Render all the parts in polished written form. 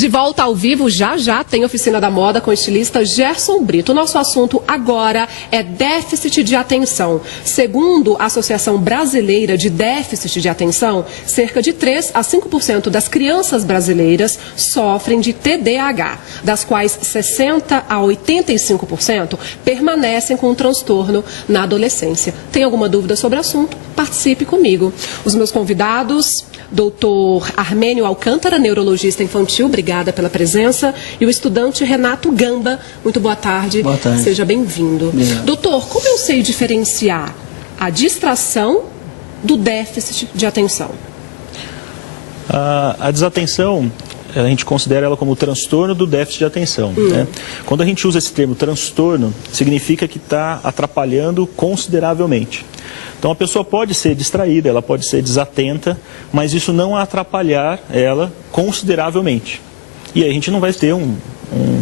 De volta ao vivo, já tem Oficina da Moda com o estilista Gerson Brito. O nosso assunto agora é déficit de atenção. Segundo a Associação Brasileira de Déficit de Atenção, cerca de 3 a 5% das crianças brasileiras sofrem de TDAH, das quais 60 a 85% permanecem com o transtorno na adolescência. Tem alguma dúvida sobre o assunto? Participe comigo. Os meus convidados, Dr. Armênio Alcântara, neurologista infantil, obrigada pela presença, e o estudante Renato Gamba. Muito boa tarde. Boa tarde. Seja bem-vindo. Doutor, como eu sei diferenciar a distração do déficit de atenção? A desatenção, a gente considera ela como o transtorno do déficit de atenção. Né? Quando a gente usa esse termo transtorno, significa que está atrapalhando consideravelmente. Então a pessoa pode ser distraída, ela pode ser desatenta, mas isso não atrapalhar ela consideravelmente. E aí a gente não vai ter um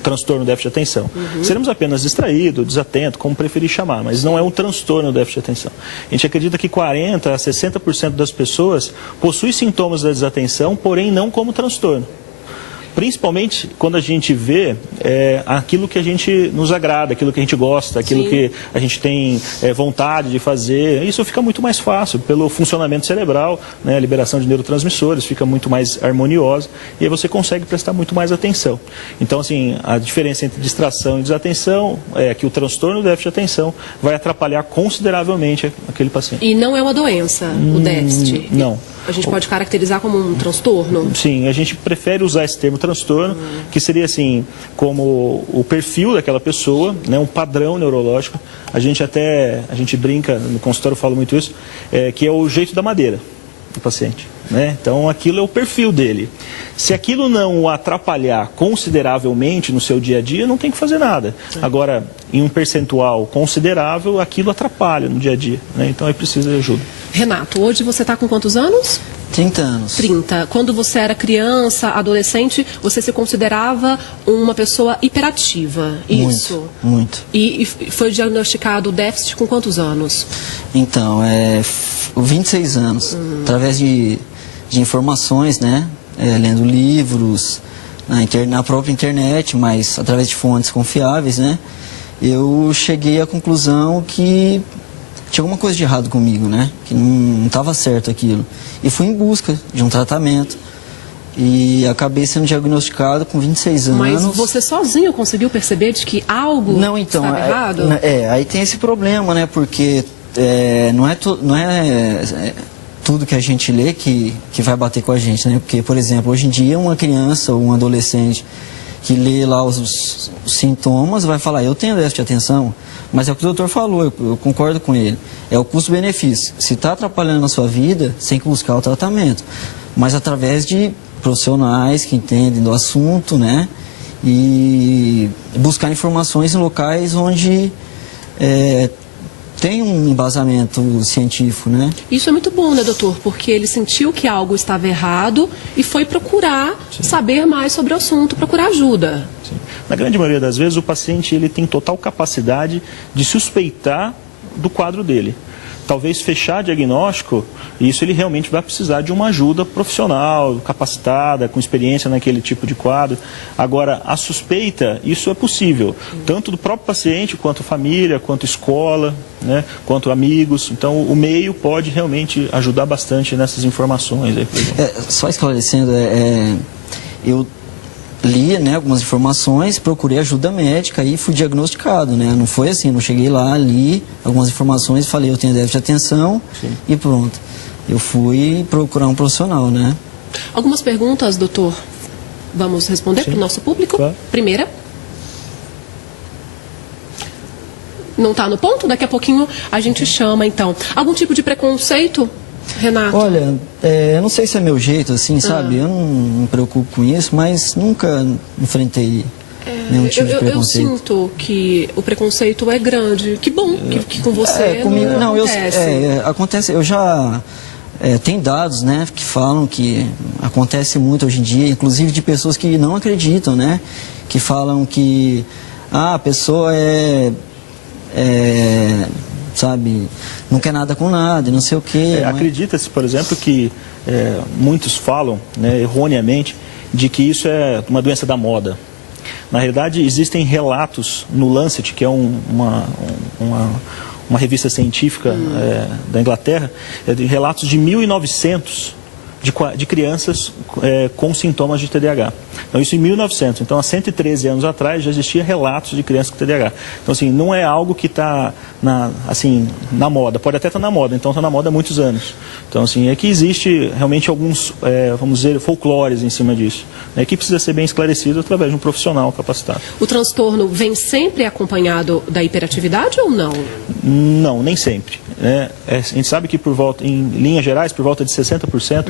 transtorno do déficit de atenção. Seremos apenas distraídos, desatentos, como preferir chamar, mas não é um transtorno do déficit de atenção. A gente acredita que 40% a 60% das pessoas possuem sintomas da desatenção, porém não como transtorno. Principalmente quando a gente vê aquilo que a gente nos agrada, aquilo que a gente gosta, aquilo Sim. que a gente tem vontade de fazer. Isso fica muito mais fácil pelo funcionamento cerebral, né? A liberação de neurotransmissores fica muito mais harmoniosa e aí você consegue prestar muito mais atenção. Então, assim, a diferença entre distração e desatenção é que o transtorno do déficit de atenção vai atrapalhar consideravelmente aquele paciente. E não é uma doença, o déficit? Não. A gente pode caracterizar como um transtorno? Sim, a gente prefere usar esse termo transtorno, que seria assim, como o perfil daquela pessoa, né, um padrão neurológico. A gente brinca, no consultório eu falo muito isso, que é o jeito da madeira do paciente. Né? Então aquilo é o perfil dele. Se aquilo não o atrapalhar consideravelmente no seu dia a dia, não tem que fazer nada. Agora, em um percentual considerável, aquilo atrapalha no dia a dia. Né? Então aí precisa de ajuda. Renato, hoje você está com quantos anos? 30 anos. 30. Quando você era criança, adolescente, você se considerava uma pessoa hiperativa, isso? Muito. E foi diagnosticado déficit com quantos anos? Então, 26 anos. Através de informações, né? Lendo livros, na própria internet, mas através de fontes confiáveis, né? Eu cheguei à conclusão que tinha alguma coisa de errado comigo, né? Que não estava certo aquilo. E fui em busca de um tratamento. E acabei sendo diagnosticado com 26 anos. Mas você sozinho conseguiu perceber de que algo estava errado? Aí tem esse problema, né? Porque não é tudo que a gente lê que vai bater com a gente, né? Porque, por exemplo, hoje em dia uma criança ou um adolescente que lê lá os sintomas vai falar, eu tenho déficit de atenção, mas é o que o doutor falou, eu concordo com ele, é o custo-benefício. Se está atrapalhando a sua vida, você tem que buscar o tratamento, mas através de profissionais que entendem do assunto, né? E buscar informações em locais onde tem um embasamento científico, né? Isso é muito bom, né, doutor? Porque ele sentiu que algo estava errado e foi procurar saber mais sobre o assunto, procurar ajuda. Sim. Na grande maioria das vezes, o paciente ele tem total capacidade de suspeitar do quadro dele. Talvez fechar diagnóstico, isso ele realmente vai precisar de uma ajuda profissional, capacitada, com experiência naquele tipo de quadro. Agora, a suspeita, isso é possível, tanto do próprio paciente, quanto família, quanto escola, né, quanto amigos. Então, o meio pode realmente ajudar bastante nessas informações. Aí, só esclarecendo, eu li, né, algumas informações, procurei ajuda médica e fui diagnosticado, né? Não foi assim, não cheguei lá, li algumas informações e falei, eu tenho déficit de atenção. Sim. E pronto. Eu fui procurar um profissional, né? Algumas perguntas, doutor, vamos responder para o nosso público? Claro. Primeira. Não está no ponto? Daqui a pouquinho a gente chama, então. Algum tipo de preconceito, Renato? Olha, eu não sei se é meu jeito, assim, sabe? Eu não me preocupo com isso, mas nunca enfrentei nenhum tipo de preconceito. Eu sinto que o preconceito é grande. Que bom que com você comigo, não acontece. Acontece. Eu já... tem dados, né, que falam que acontece muito hoje em dia, inclusive de pessoas que não acreditam, né? Que falam que a pessoa sabe, não quer nada com nada, não sei o quê. Acredita-se, por exemplo, que muitos falam, né, erroneamente, de que isso é uma doença da moda. Na realidade, existem relatos no Lancet, que é uma revista científica da Inglaterra, relatos de 1900 de crianças com sintomas de TDAH. Então, isso em 1900. Então, há 113 anos atrás, já existia relatos de crianças com TDAH. Então, assim, não é algo que está na moda. Pode até estar na moda, então está na moda há muitos anos. Então, assim, é que existe realmente alguns, vamos dizer, folclores em cima disso, né, que precisa ser bem esclarecido através de um profissional capacitado. O transtorno vem sempre acompanhado da hiperatividade ou não? Não, nem sempre. A gente sabe que em linhas gerais, por volta de 60%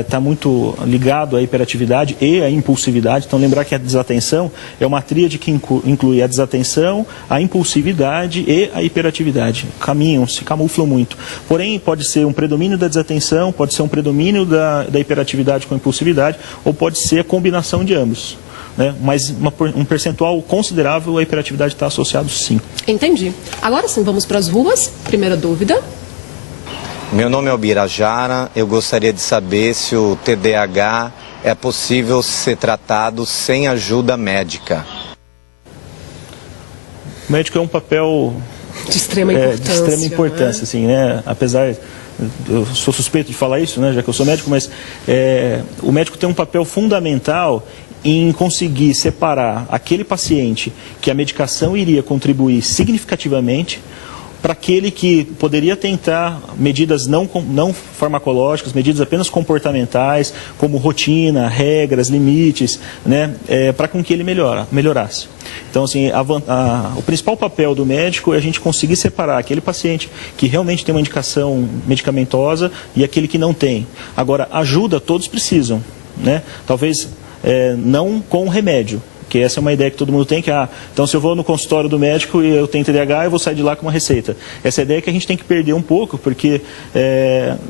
está muito ligado à hiperatividade e à impulsividade. Então, lembrar que a desatenção é uma tríade que inclui a desatenção, a impulsividade e a hiperatividade. Caminham, se camuflam muito. Porém, pode ser um predomínio da desatenção, pode ser um predomínio da hiperatividade com impulsividade, ou pode ser a combinação de ambos. Mas um percentual considerável a hiperatividade está associado, sim. Entendi. Agora sim, vamos para as ruas. Primeira dúvida. Meu nome é Albirajara. Eu gostaria de saber se o TDAH é possível ser tratado sem ajuda médica. O médico é um papel de extrema importância, né? Assim, né? Apesar, eu sou suspeito de falar isso, né? Já que eu sou médico, mas o médico tem um papel fundamental em conseguir separar aquele paciente que a medicação iria contribuir significativamente para aquele que poderia tentar medidas não farmacológicas, medidas apenas comportamentais, como rotina, regras, limites, né, para com que ele melhorasse. Então, assim, o principal papel do médico é a gente conseguir separar aquele paciente que realmente tem uma indicação medicamentosa e aquele que não tem. Agora, ajuda todos precisam, né? Talvez não com remédio. Que essa é uma ideia que todo mundo tem, então se eu vou no consultório do médico e eu tenho TDAH, eu vou sair de lá com uma receita. Essa ideia que a gente tem que perder um pouco, porque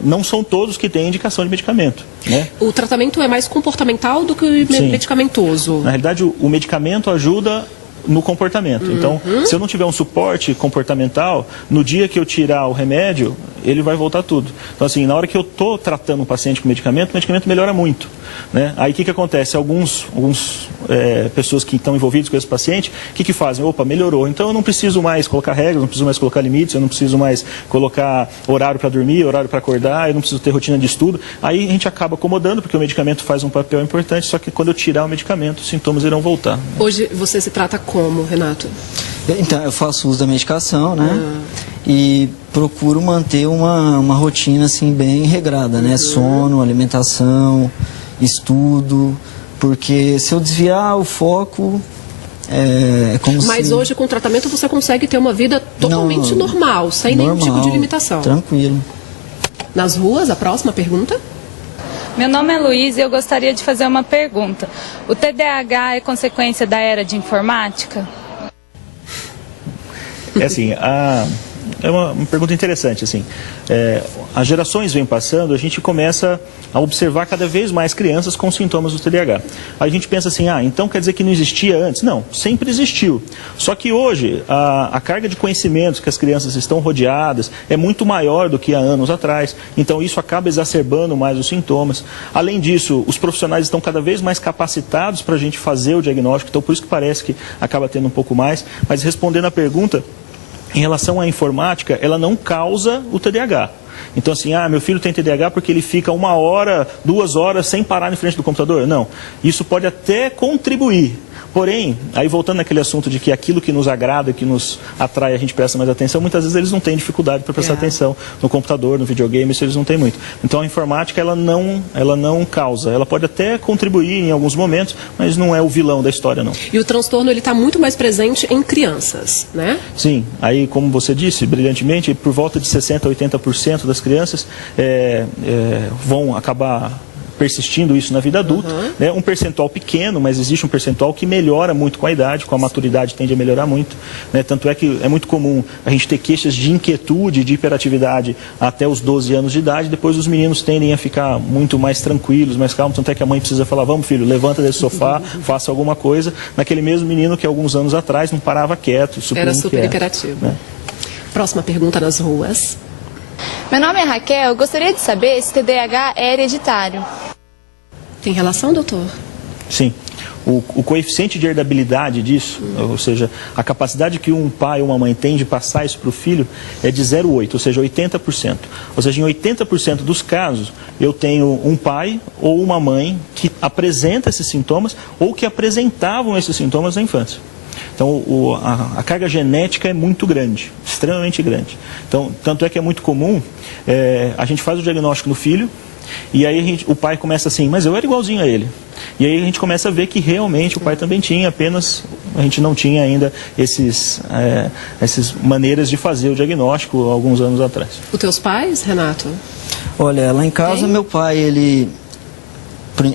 não são todos que têm indicação de medicamento, né? O tratamento é mais comportamental do que medicamentoso? Na realidade, o medicamento ajuda no comportamento. Então, se eu não tiver um suporte comportamental, no dia que eu tirar o remédio, ele vai voltar tudo. Então, assim, na hora que eu estou tratando um paciente com medicamento, o medicamento melhora muito, né? Aí, o que acontece? Alguns pessoas que estão envolvidas com esse paciente, o que fazem? Opa, melhorou. Então, eu não preciso mais colocar regras, não preciso mais colocar limites, eu não preciso mais colocar horário para dormir, horário para acordar, eu não preciso ter rotina de estudo. Aí, a gente acaba acomodando, porque o medicamento faz um papel importante, só que quando eu tirar o medicamento, os sintomas irão voltar. Hoje, você se trata como, Renato? Então, eu faço uso da medicação, né? E procuro manter uma rotina, assim, bem regrada, né? Sono, alimentação, estudo, porque se eu desviar o foco, é como Mas hoje, com o tratamento, você consegue ter uma vida totalmente normal, sem nenhum tipo de limitação. Tranquilo. Nas ruas, a próxima pergunta. Meu nome é Luiz e eu gostaria de fazer uma pergunta. O TDAH é consequência da era de informática? É uma pergunta interessante, assim. As gerações vêm passando, a gente começa a observar cada vez mais crianças com sintomas do TDAH. Aí a gente pensa assim, então quer dizer que não existia antes? Não, sempre existiu. Só que hoje, a carga de conhecimentos que as crianças estão rodeadas é muito maior do que há anos atrás. Então isso acaba exacerbando mais os sintomas. Além disso, os profissionais estão cada vez mais capacitados para a gente fazer o diagnóstico, então por isso que parece que acaba tendo um pouco mais. Mas respondendo à pergunta, em relação à informática, ela não causa o TDAH. Então, assim, meu filho tem TDAH porque ele fica 1 hora, 2 horas sem parar em frente do computador. Não, isso pode até contribuir. Porém, aí voltando naquele assunto de que aquilo que nos agrada, que nos atrai, a gente presta mais atenção, muitas vezes eles não têm dificuldade para prestar atenção no computador, no videogame, isso eles não têm muito. Então a informática, ela não causa, ela pode até contribuir em alguns momentos, mas não é o vilão da história, não. E o transtorno, ele está muito mais presente em crianças, né? Sim, aí como você disse, brilhantemente, por volta de 60% a 80% das crianças vão acabar persistindo isso na vida adulta, né? Um percentual pequeno, mas existe um percentual que melhora muito com a idade, com a maturidade tende a melhorar muito, né? Tanto é que é muito comum a gente ter queixas de inquietude, de hiperatividade até os 12 anos de idade, depois os meninos tendem a ficar muito mais tranquilos, mais calmos, tanto é que a mãe precisa falar, vamos filho, levanta desse sofá, faça alguma coisa, naquele mesmo menino que alguns anos atrás não parava quieto, era super hiperativo, né? Próxima pergunta nas ruas. Meu nome é Raquel, eu gostaria de saber se TDAH é hereditário. Tem relação, doutor? Sim. O coeficiente de herdabilidade disso, ou seja, a capacidade que um pai ou uma mãe tem de passar isso para o filho é de 0,8, ou seja, 80%. Ou seja, em 80% dos casos, eu tenho um pai ou uma mãe que apresenta esses sintomas ou que apresentavam esses sintomas na infância. Então, a carga genética é muito grande, extremamente grande. Então, tanto é que é muito comum, a gente faz o diagnóstico no filho, e aí o pai começa assim, mas eu era igualzinho a ele. E aí a gente começa a ver que realmente o pai também tinha, apenas a gente não tinha ainda essas maneiras de fazer o diagnóstico alguns anos atrás. Os teus pais, Renato? Olha, lá em casa, Tem? meu pai, ele,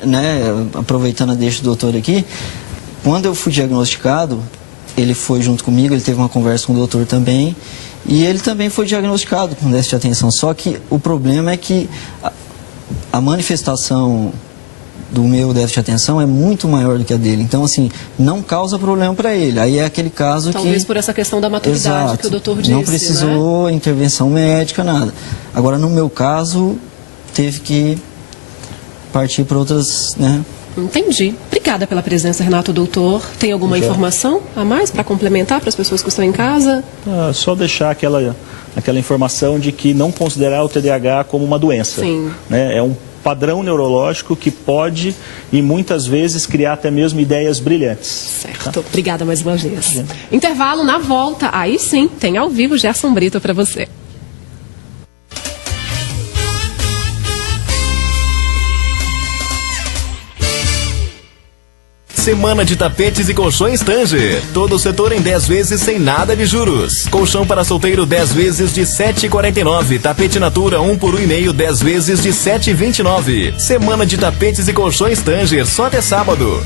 né, aproveitando a deixa do doutor aqui, quando eu fui diagnosticado, ele foi junto comigo, ele teve uma conversa com o doutor também, e ele também foi diagnosticado com déficit de atenção. Só que o problema é que a manifestação do meu déficit de atenção é muito maior do que a dele. Então, assim, não causa problema para ele. Aí é aquele caso Talvez por essa questão da maturidade. Exato, que o doutor disse, não precisou, né, intervenção médica, nada. Agora, no meu caso, teve que partir para outras, né? Entendi. Obrigada pela presença, Renato. Doutor, tem alguma informação a mais para complementar para as pessoas que estão em casa? Só deixar aquela informação de que não considerar o TDAH como uma doença. Sim. Né? É um padrão neurológico que pode e muitas vezes criar até mesmo ideias brilhantes. Certo. Tá? Obrigada mais uma vez. Intervalo, na volta, aí sim, tem ao vivo Gerson Brito para você. Semana de tapetes e colchões Tanger. Todo o setor em 10 vezes sem nada de juros. Colchão para solteiro 10 vezes de R$ 7,49. Tapete Natura 1 por 1,5, 10 vezes de R$ 7,29. Semana de tapetes e colchões Tanger, só até sábado.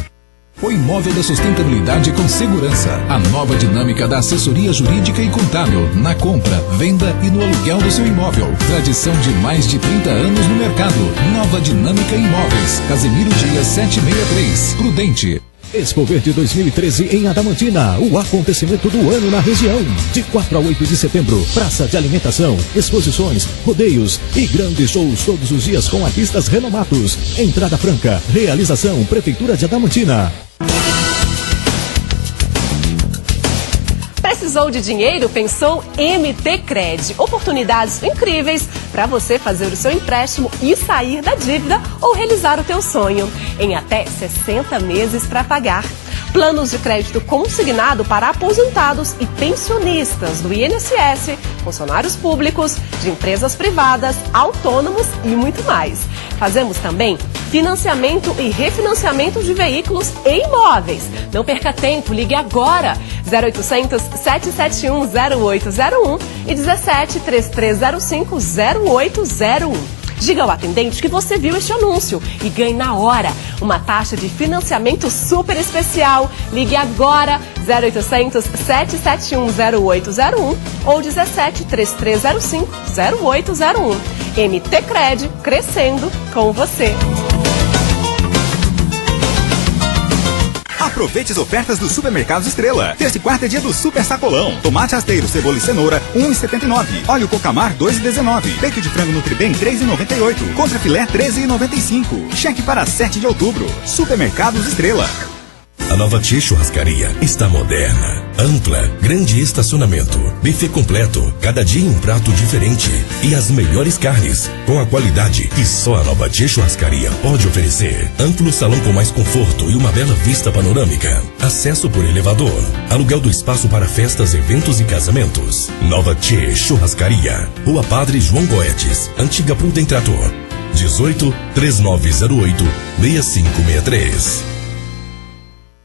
O Imóvel da Sustentabilidade com Segurança. A nova dinâmica da assessoria jurídica e contábil na compra, venda e no aluguel do seu imóvel. Tradição de mais de 30 anos no mercado. Nova Dinâmica Imóveis. Casemiro Dias 763. Prudente. Expo Verde 2013 em Adamantina, o acontecimento do ano na região. De 4 a 8 de setembro, praça de alimentação, exposições, rodeios e grandes shows todos os dias com artistas renomados. Entrada franca, realização Prefeitura de Adamantina. Precisou de dinheiro? Pensou MT Cred. Oportunidades incríveis para você fazer o seu empréstimo e sair da dívida ou realizar o teu sonho. Em até 60 meses para pagar. Planos de crédito consignado para aposentados e pensionistas do INSS, funcionários públicos, de empresas privadas, autônomos e muito mais. Fazemos também financiamento e refinanciamento de veículos e imóveis. Não perca tempo, ligue agora. 0800 771 0801 e 17 3305 0801. Diga ao atendente que você viu este anúncio e ganhe na hora uma taxa de financiamento super especial. Ligue agora 0800 771 0801 ou 17 3305 0801. MT Cred, crescendo com você. Aproveite as ofertas do Supermercados Estrela. Terça e quarta é dia do Super Sacolão. Tomate rasteiro, cebola e cenoura, R$ 1,79. Óleo Cocamar, R$ 2,19. Peito de frango Nutribem, R$ 3,98. Contra filé, R$ 13,95. Cheque para 7 de outubro. Supermercados Estrela. A Nova Tia Churrascaria está moderna, ampla, grande estacionamento, buffet completo, cada dia um prato diferente e as melhores carnes, com a qualidade que só a Nova Tia Churrascaria pode oferecer. Amplo salão com mais conforto e uma bela vista panorâmica, acesso por elevador, aluguel do espaço para festas, eventos e casamentos. Nova Tia Churrascaria, Rua Padre João Goetes, Antiga Prudem Trator, 18 3908 6563.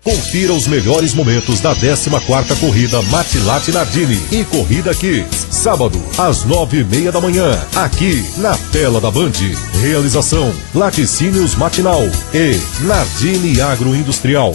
Confira os melhores momentos da 14ª Corrida Matilate Nardini e Corrida Kids. Sábado, às 9h30 da manhã, aqui na tela da Band. Realização: Laticínios Matinal e Nardini Agroindustrial.